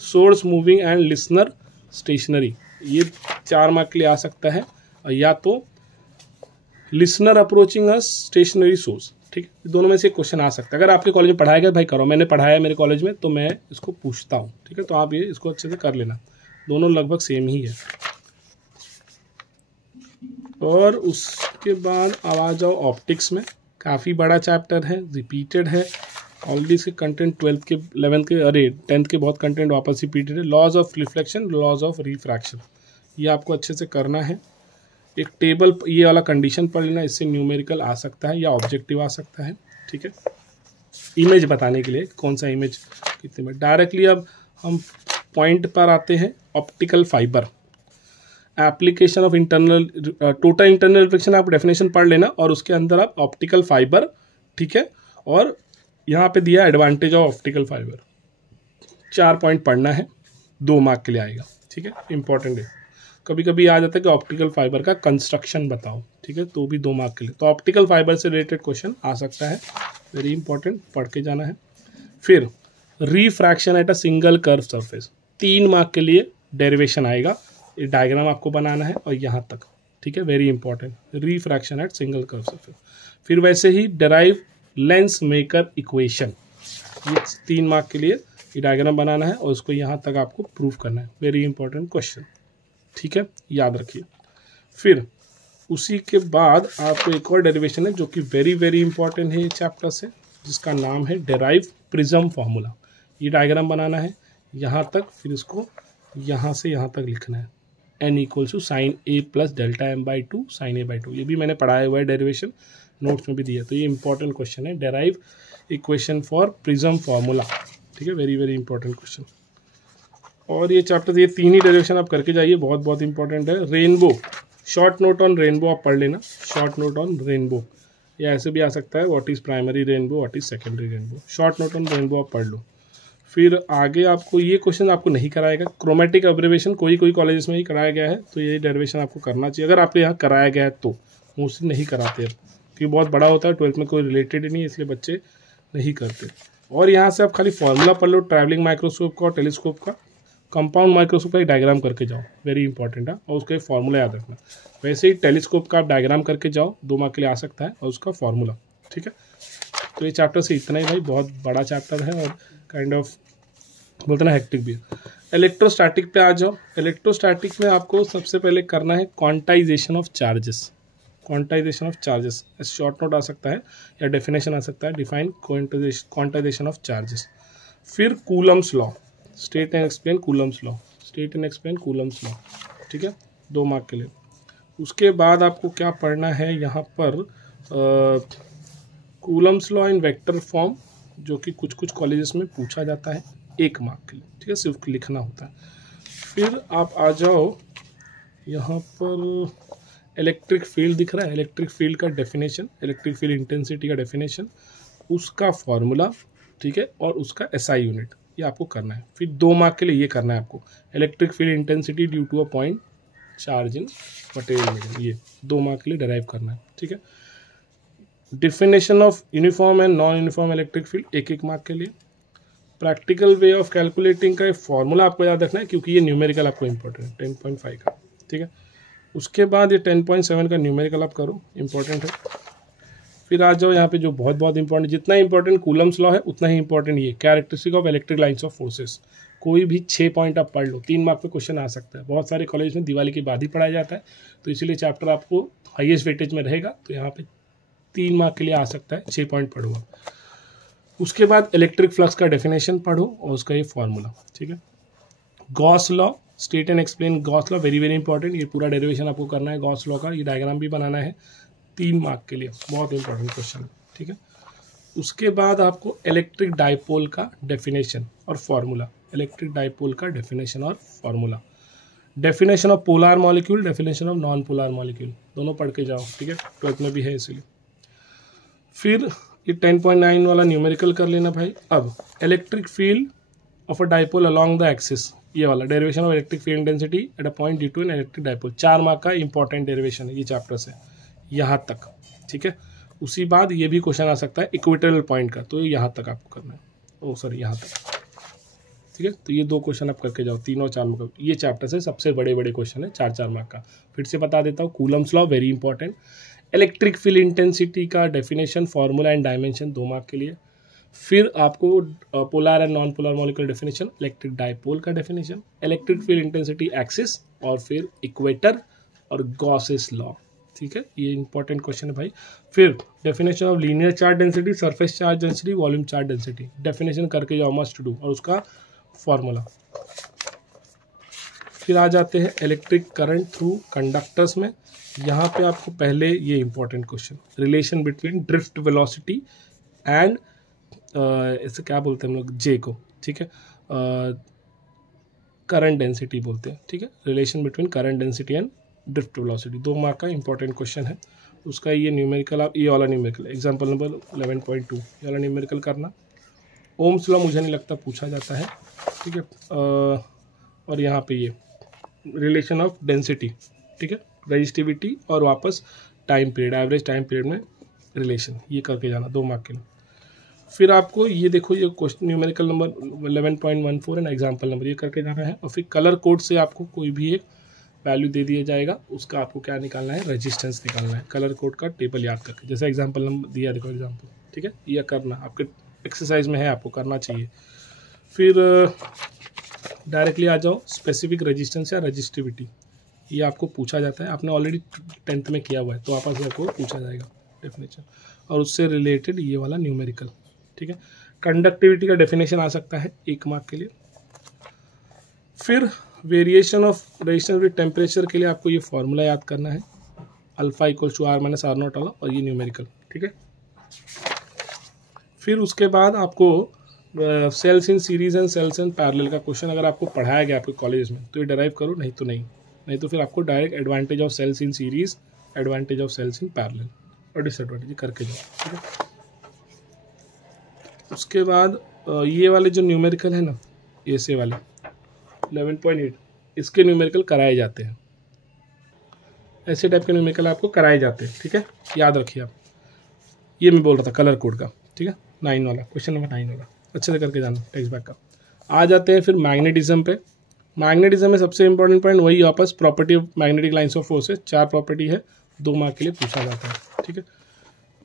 source moving and listener stationary, ये 4 मार्क के लिए आ सकता है, या तो listener approaching a stationary source, ठीक है, दोनों में से क्वेश्चन आ सकता है। अगर आपके कॉलेज में पढ़ाया गया भाई करो, मैंने पढ़ाया मेरे कॉलेज में तो मैं इसको पूछता हूँ, ठीक है, तो आप ये इसको अच्छे से कर लेना, दोनों लगभग सेम ही है। और उसके बाद अब आ जाओ ऑप्टिक्स में, काफ़ी बड़ा चैप्टर है, रिपीटेड है ऑलरेडी, इसके कंटेंट 12th के 11th के 10th के बहुत कंटेंट वापस रिपीटेड है। Laws of reflection, laws of refraction, ये आपको अच्छे से करना है। एक टेबल ये वाला कंडीशन पढ़ लेना, इससे न्यूमेरिकल आ सकता है या ऑब्जेक्टिव आ सकता है, ठीक है, इमेज बताने के लिए कौन सा इमेज कितने में। डायरेक्टली अब हम पॉइंट पर आते हैं, optical fibre, application of internal, total internal reflection आप डेफिनेशन पढ़ लेना और उसके अंदर आप ऑप्टिकल फाइबर, ठीक है, और यहाँ पे दिया advantage of optical fibre, 4 point पढ़ना है, 2 मार्क के लिए आएगा, ठीक है, इंपॉर्टेंट है। कभी कभी आ जाता है कि ऑप्टिकल फाइबर का कंस्ट्रक्शन बताओ, ठीक है, तो भी 2 मार्क के लिए, तो ऑप्टिकल फाइबर से रिलेटेड क्वेश्चन आ सकता है, वेरी इंपॉर्टेंट, पढ़ के जाना है। फिर refraction at a single curve surface, 3 mark के लिए डेरिवेशन आएगा, ये डायग्राम आपको बनाना है और यहाँ तक, ठीक है, very important, refraction at single curve surface. फिर वैसे ही डेराइव लेंस मेकर इक्वेशन, ये 3 मार्क के लिए ये डायग्राम बनाना है और उसको यहाँ तक आपको प्रूव करना है, वेरी इंपॉर्टेंट क्वेश्चन, ठीक है, याद रखिए। फिर उसी के बाद आपको एक और डेरिवेशन है जो कि वेरी वेरी इंपॉर्टेंट है ये चैप्टर से, जिसका नाम है डेराइव प्रिज्म फार्मूला। ये डायग्राम बनाना है यहाँ तक, फिर इसको यहाँ से यहाँ तक लिखना है, n equals to sine A plus delta m by 2 sine A by 2, ये भी मैंने पढ़ाया हुआ है, डेरिवेशन नोट्स में भी दिया, तो ये इंपॉर्टेंट क्वेश्चन है, derive equation for prism formula, ठीक है, वेरी वेरी इंपॉर्टेंट क्वेश्चन। और ये चैप्टर, ये 3 ही डेरिवेशन आप करके जाइए, बहुत बहुत इंपॉर्टेंट है। Rainbow, short note on rainbow आप पढ़ लेना, शॉर्ट नोट ऑन रेनबो, या ऐसे भी आ सकता है, what is primary rainbow, what is secondary rainbow, short note on rainbow आप पढ़ लो। फिर आगे आपको ये क्वेश्चन आपको नहीं कराएगा, क्रोमेटिक ऑब्जर्वेशन कोई कोई कॉलेजेस में ही कराया गया है, तो ये डेरिवेशन आपको करना चाहिए, अगर आपके यहाँ कराया गया है तो, मोस्टली नहीं कराते हैं क्योंकि बहुत बड़ा होता है, 12th में कोई रिलेटेड ही नहीं है, इसलिए बच्चे नहीं करते। और यहाँ से आप खाली फॉर्मूला पढ़ लो, ट्रैवलिंग माइक्रोस्कोप का और टेलीस्कोप का, कंपाउंड माइक्रोस्कोप का एक डायग्राम करके जाओ, वेरी इंपॉर्टेंट है, और उसका एक फॉर्मूला याद रखना। वैसे ही टेलीस्कोप का आप डायग्राम करके जाओ, 2 मार्क के लिए आ सकता है, और उसका फॉर्मूला, ठीक है। तो ये चैप्टर से इतना ही भाई, बहुत बड़ा चैप्टर है और काइंड ऑफ बोलते ना हेक्टिक भी है। इलेक्ट्रोस्टैटिक पे आ जाओ, इलेक्ट्रोस्टैटिक में आपको सबसे पहले करना है quantization of charges, quantization of charges, short note आ सकता है या डेफिनेशन आ सकता है, डिफाइन क्वांटाइजेशन ऑफ चार्जेस। फिर Coulomb's law, state and explain Coulomb's law, state and explain Coulomb's law, ठीक है, 2 मार्क के लिए। उसके बाद आपको क्या पढ़ना है यहाँ पर, Coulomb's law in vector form, जो कि कुछ कुछ कॉलेजेस में पूछा जाता है, 1 मार्क के लिए, ठीक है, सिर्फ लिखना होता है। फिर आप आ जाओ यहाँ पर, इलेक्ट्रिक फील्ड दिख रहा है, इलेक्ट्रिक फील्ड का डेफिनेशन, इलेक्ट्रिक फील्ड इंटेंसिटी का डेफिनेशन, उसका फॉर्मूला, ठीक है, और उसका एसआई यूनिट, ये आपको करना है। फिर 2 मार्क के लिए ये करना है आपको, electric field intensity due to a point charge in material medium, ये 2 मार्क के लिए डेराइव करना है, ठीक है। Definition of uniform and non uniform electric field, 1-1 mark के लिए। प्रैक्टिकल वे ऑफ कैलकुलेटिंग का एक फॉर्मूला आपको याद रखना है, क्योंकि ये न्यूमेरिकल आपको इंपॉर्टेंट है, 10.5 का, ठीक है। उसके बाद ये 10.7 का न्यूमेरिकल आप करो, इंपॉर्टेंट है। फिर आ जाओ यहाँ पे जो बहुत बहुत इंपॉर्टेंट, जितना इंपॉर्टेंट कूलम्स लॉ है उतना ही इंपॉर्टेंट ये characteristic of electric lines of forces, कोई भी 6 पॉइंट आप पढ़ लो, 3 मार्क पे क्वेश्चन आ सकता है, बहुत सारे कॉलेज में दिवाली के बाद ही पढ़ाया जाता है, तो इसीलिए चैप्टर आपको हाईएस्ट वेटेज में रहेगा, तो यहाँ पे 3 मार्क के लिए आ सकता है, 6 पॉइंट पढ़ो। उसके बाद इलेक्ट्रिक फ्लक्स का डेफिनेशन पढ़ो और उसका ये फॉर्मूला, ठीक है। Gauss law, state and explain Gauss law, very very important, ये पूरा डेरिवेशन आपको करना है गॉस लॉ का, ये डायग्राम भी बनाना है, 3 मार्क के लिए, बहुत इंपॉर्टेंट क्वेश्चन है, ठीक है। उसके बाद आपको इलेक्ट्रिक डाइपोल का डेफिनेशन और फॉर्मूला, इलेक्ट्रिक डाइपोल का डेफिनेशन और formula, definition of polar molecule, definition of non polar molecule, दोनों पढ़ के जाओ, ठीक है, 12th में भी है इसलिए। फिर ये 10.9 वाला न्यूमेरिकल कर लेना भाई। अब electric field of a dipole along the axis, ये वाला derivation of electric field intensity at a point due to an electric dipole, 4 mark का इंपॉर्टेंट डेरिवेशन है ये चैप्टर से यहाँ तक, ठीक है। उसी बाद ये भी क्वेश्चन आ सकता है इक्वेटोरियल पॉइंट का, तो यहाँ तक आपको करना है, ओ सॉरी यहाँ तक, ठीक है। तो ये 2 क्वेश्चन आप करके जाओ, 3 और 4 मार्क, ये चैप्टर से सबसे बड़े बड़े क्वेश्चन है, 4-4 मार्क का। फिर से बता देता हूँ, Coulomb's law very important, electric field intensity का definition, formula and dimension 2 mark के लिए। फिर आपको polar and non polar molecular definition, electric dipole का definition, electric field intensity axis, और फिर इक्वेटर और गॉसेस लॉ। ठीक है, ये इंपॉर्टेंट क्वेश्चन है भाई। फिर definition of linear charge density, surface charge density, volume charge density, definition करके जाओ, मस्ट डू, और उसका फॉर्मूला। फिर आ जाते हैं इलेक्ट्रिक करंट थ्रू कंडक्टर्स में। यहाँ पे आपको पहले ये important question, relation between drift velocity and इसे क्या बोलते हैं हम लोग, जे को, ठीक है, करंट डेंसिटी बोलते हैं। ठीक है, relation between current density and drift velocity 2 mark का इंपॉर्टेंट क्वेश्चन है। उसका ये न्यूमेरिकल, आप ये वाला न्यूमेरिकल, एग्जाम्पल नंबर 11.2 ये वाला न्यूमेरिकल करना। ओम्स लॉ मुझे नहीं लगता पूछा जाता है। ठीक है, और यहाँ पे ये रिलेशन ऑफ डेंसिटी, ठीक है, रेजिस्टिविटी और वापस time period, average time period में रिलेशन, ये करके जाना 2 मार्क के लिए। फिर आपको ये देखो, ये question numerical number 11.14 and example number, ये करके जाना है। और फिर कलर कोड से आपको कोई भी एक वैल्यू दे दिया जाएगा, उसका आपको क्या निकालना है, रेजिस्टेंस निकालना है, कलर कोड का टेबल याद करके, जैसे एग्जाम्पल नंबर दिया, देखो एग्जाम्पल, ठीक है, ये करना आपके एक्सरसाइज में है, आपको करना चाहिए। फिर डायरेक्टली आ जाओ, स्पेसिफिक रेजिस्टेंस या रेजिस्टिविटी, ये आपको पूछा जाता है, आपने ऑलरेडी 10th में किया हुआ है, तो वापस आपको पूछा जाएगा डेफिनेशन, और उससे रिलेटेड ये वाला न्यूमेरिकल। ठीक है, कंडक्टिविटी का डेफिनेशन आ सकता है 1 मार्क के लिए। फिर variation of resistance with temperature के लिए आपको ये फॉर्मूला याद करना है, alpha equals to R minus R nought वाला, और ये न्यूमेरिकल। ठीक है, फिर उसके बाद आपको cells in series and cells in parallel का क्वेश्चन अगर आपको पढ़ाया गया आपके कॉलेज में तो ये डेराइव करो, नहीं तो नहीं तो फिर आपको direct advantage of cells in series, advantage of cells in parallel और डिसएडवांटेज करके जाओ। ठीक है, उसके बाद ये वाले जो न्यूमेरिकल है ना, ऐसे वाले 11.8, इसके न्यूमेरिकल कराए जाते हैं, ऐसे टाइप के न्यूमेरिकल आपको कराए जाते हैं। ठीक है, याद रखिए आप, ये मैं बोल रहा था कलर कोड का। ठीक है, 9 वाला क्वेश्चन नंबर 9 वाला अच्छे से करके जाना, टेक्स्ट बैक का। आ जाते हैं फिर मैग्नेटिज्म पे। मैग्नेटिज्म में सबसे इंपॉर्टेंट पॉइंट वही वापस property of magnetic lines of forces, 4 property है, 2 मार्क के लिए पूछा जाता है। ठीक है,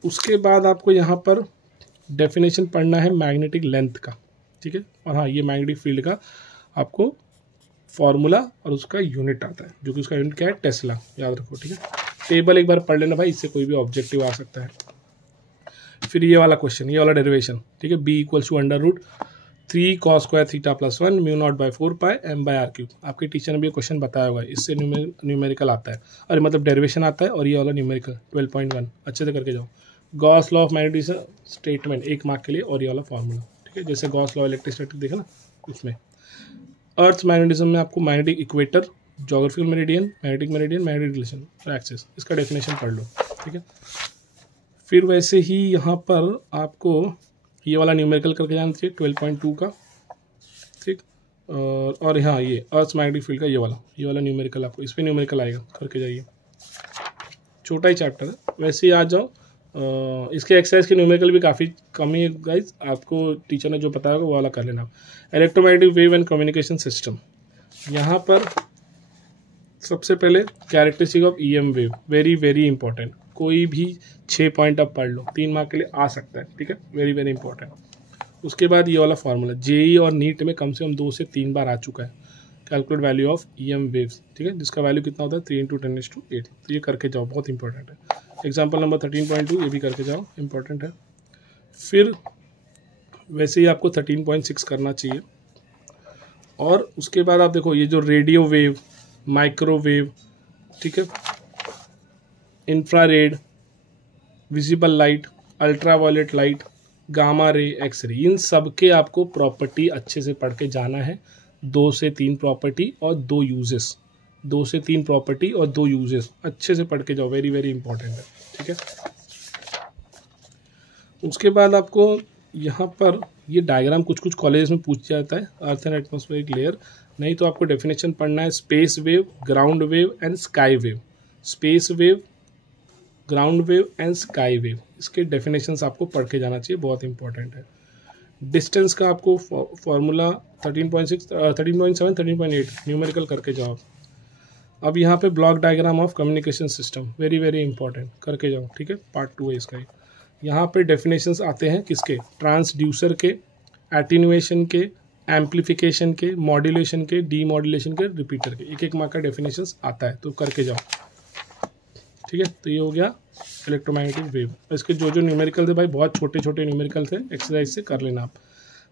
उसके बाद आपको यहाँ पर डेफिनेशन पढ़ना है मैग्नेटिक लेंथ का। ठीक है, और हाँ, ये मैग्नेटिक फील्ड का आपको फॉर्मूला और उसका यूनिट आता है, जो कि उसका यूनिट क्या है, टेस्ला, याद रखो। ठीक है, टेबल एक बार पढ़ लेना भाई, इससे कोई भी ऑब्जेक्टिव आ सकता है। फिर ये वाला क्वेश्चन, ये वाला डेरिवेशन, ठीक है, B equals to √3 cos square theta plus 1 μ0/4 m/r³। आपके टीचर ने भी ये क्वेश्चन बताया हुआ है, इससे न्यूमेरिकल आता है, और मतलब डेरिवेशन आता है, और ये वाला न्यूमेरिकल 12.1 अच्छे से करके जाओ। Gauss law of magnetism statement 1 mark के लिए, और ये वाला फॉर्मूला। ठीक है, जैसे गॉस लॉ इलेक्ट्रोस्टैटिक देखा ना, उसमें अर्थ मैग्नेटिज्म में आपको magnetic equator, geographical meridian, magnetic relation और एक्सिस, इसका डेफिनेशन पढ़ लो। ठीक है, फिर वैसे ही यहाँ पर आपको ये वाला न्यूमेरिकल करके जाना चाहिए 12.2 का। ठीक, और हाँ, ये अर्थ मैग्नेटिक फील्ड का ये वाला न्यूमेरिकल, आपको इस पर न्यूमेरिकल आएगा, करके जाइए, छोटा ही चैप्टर है। वैसे ही आ जाओ, इसके एक्सरसाइज के न्यूमेरिकल भी काफ़ी कम ही है गाइज, आपको टीचर ने जो बताया वो वाला कर लेना। Electromagnetic wave and communication system, यहाँ पर सबसे पहले characteristic of EM wave, very very important, कोई भी 6 पॉइंट आप पढ़ लो, 3 मार्क के लिए आ सकता है। ठीक है, वेरी वेरी इंपॉर्टेंट। उसके बाद ये वाला फॉर्मूला जेई और नीट में कम से कम 2 से 3 बार आ चुका है, calculate value of EM waves. ठीक है, जिसका वैल्यू कितना होता है 3 × 10⁸, तो ये करके जाओ, बहुत इंपॉर्टेंट है। एग्जाम्पल नंबर 13.2 ये भी करके जाओ, इंपॉर्टेंट है। फिर वैसे ही आपको 13.6 करना चाहिए, और उसके बाद आप देखो ये जो रेडियो वेव, माइक्रोवेव, ठीक है, infrared, visible light, ultraviolet light, gamma ray, X ray, इन सब के आपको प्रॉपर्टी अच्छे से पढ़ के जाना है। 2 से 3 प्रॉपर्टी और 2 यूजेस, 2 से 3 प्रॉपर्टी और 2 यूजेस अच्छे से पढ़ के जाओ, वेरी वेरी इंपॉर्टेंट है। ठीक है, उसके बाद आपको यहाँ पर ये डायग्राम कुछ कॉलेज में पूछ जाता है, अर्थ एंड एटमॉस्फेरिक लेयर, नहीं तो आपको डेफिनेशन पढ़ना है space wave, ground wave and sky wave, space wave, ground wave and sky wave, इसके डेफिनेशंस आपको पढ़ के जाना चाहिए, बहुत इंपॉर्टेंट है। डिस्टेंस का आपको फॉर्मूला 13.6, 13.7, 13.8 न्यूमेरिकल करके जाओ। अब यहाँ पे block diagram of communication system, very very important, करके जाओ, ठीक है, पार्ट 2 है इसका। यहाँ पे डेफिनेशंस आते हैं किसके, ट्रांसड्यूसर के, एटीन्यूएशन के, एम्पलीफिकेशन के, मॉड्यूलेशन के, डीमॉड्यूलेशन के, रिपीटर के, एक एक मार्क का डेफिनेशंस आता है, तो करके जाओ, ठीक है। तो ये हो गया इलेक्ट्रोमैग्नेटिक वेव। इसके जो जो न्यूमेरिकल थे भाई, बहुत छोटे छोटे न्यूमेरिकल थे, एक्सरसाइज से कर लेना आप।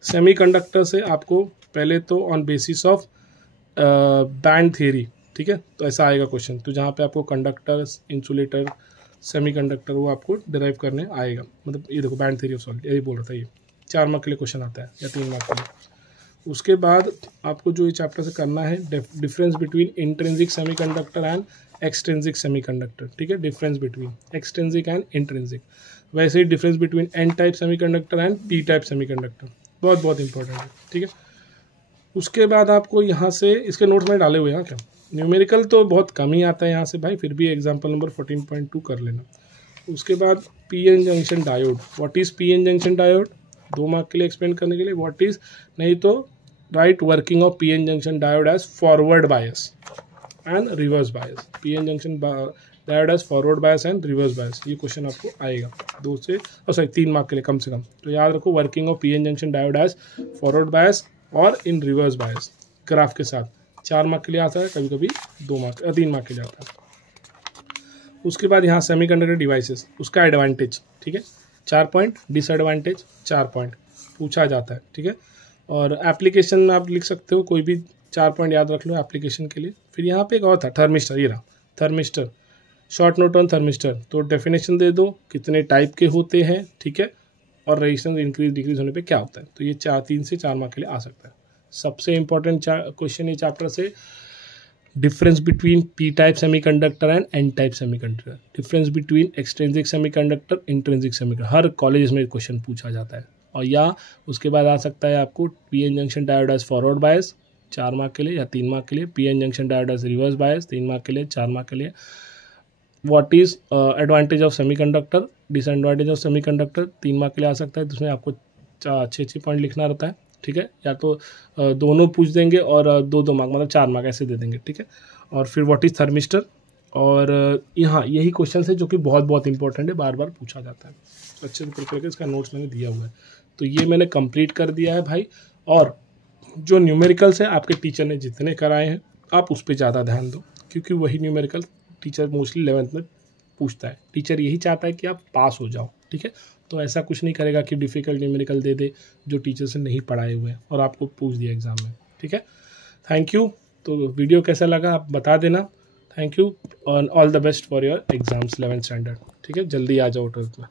सेमीकंडक्टर से आपको पहले तो on basis of band theory, ठीक है, तो ऐसा आएगा क्वेश्चन, तो जहाँ पे आपको कंडक्टर, इंसुलेटर, सेमीकंडक्टर वो आपको डिराइव करने आएगा, मतलब ये देखो बैंड थियरी ऑफ सॉलिड, यही बोल रहा था, ये 4 मार्क के लिए क्वेश्चन आता है या 3 मार्क के लिए। उसके बाद आपको जो ये चैप्टर से करना है, difference between intrinsic semiconductor and extrinsic semiconductor, ठीक है, difference between extrinsic and intrinsic. वैसे ही difference between N type semiconductor and P type semiconductor, बहुत बहुत इंपॉर्टेंट है, ठीक है। उसके बाद आपको यहाँ से इसके नोट्स में डाले हुए हैं क्या, न्यूमेरिकल तो बहुत कम ही आता है यहाँ से भाई, फिर भी एग्जाम्पल नंबर 14.2 कर लेना। उसके बाद P N junction diode, what is P N junction diode, 2 mark के लिए एक्सप्लेन करने के लिए, व्हाट इज़, नहीं तो write working of P N junction diode as forward bias and reverse bias, P N junction diode as forward bias and reverse bias, ये question आपको आएगा 2 से 3 मार्क के लिए कम से कम। तो याद रखो, working of P N junction diode as forward bias और इन रिवर्स बायस ग्राफ के साथ, 4 मार्क के लिए आता है, कभी कभी 3 मार्क के लिए आता है। उसके बाद यहाँ सेमीकंडक्टर डिवाइसेस, उसका एडवांटेज, ठीक है, 4 पॉइंट, डिसएडवांटेज 4 पॉइंट पूछा जाता है, ठीक है। और एप्लीकेशन में आप लिख सकते हो, कोई भी 4 पॉइंट याद रख लो एप्लीकेशन के लिए। फिर यहाँ पे एक और था थर्मिस्टर, ये रहा thermistor, short note on thermistor, तो डेफिनेशन दे दो कितने टाइप के होते हैं, ठीक है, और रेजिस्टेंस इंक्रीज डिक्रीज होने पे क्या होता है, तो ये 3 से 4 मार्क के लिए आ सकता है। सबसे इंपॉर्टेंट क्वेश्चन ये चैप्टर से, difference between P type semiconductor and N type semiconductor, difference between extrinsic semiconductor, intrinsic semiconductor, हर कॉलेज में क्वेश्चन पूछा जाता है। और या उसके बाद आ सकता है आपको P N junction diode as forward bias 4 mark के लिए या 3 मार्क के लिए, P N junction diode as reverse bias 3 mark के लिए, 4 मार्क के लिए। What is advantage of semiconductor, disadvantage of semiconductor 3 mark के लिए आ सकता है, जिसमें आपको 6 पॉइंट लिखना रहता है, ठीक है, या तो दोनों पूछ देंगे और 2 मार्क, मतलब 4 मार्क ऐसे दे देंगे, ठीक है। और फिर व्हाट इज़ थर्मिस्टर, और यहाँ यही क्वेश्चन है जो कि बहुत बहुत इंपॉर्टेंट है, बार बार पूछा जाता है, अच्छे से प्रिपेयर करके इसका नोट्स मैंने दिया हुआ है। तो ये मैंने कंप्लीट कर दिया है भाई, और जो न्यूमेरिकल्स है आपके टीचर ने जितने कराए हैं आप उस पर ज़्यादा ध्यान दो, क्योंकि वही न्यूमेरिकल टीचर मोस्टली 11th में पूछता है। टीचर यही चाहता है कि आप पास हो जाओ, ठीक है, तो ऐसा कुछ नहीं करेगा कि डिफ़िकल्ट न्यूमेरिकल दे दे जो टीचर से नहीं पढ़ाए हुए हैं और आपको पूछ दिया एग्जाम में, ठीक है। Thank you. तो वीडियो कैसा लगा आप बता देना, थैंक यू, और all the best for your exams 11th standard, ठीक है, जल्दी आ जाओ 12th में।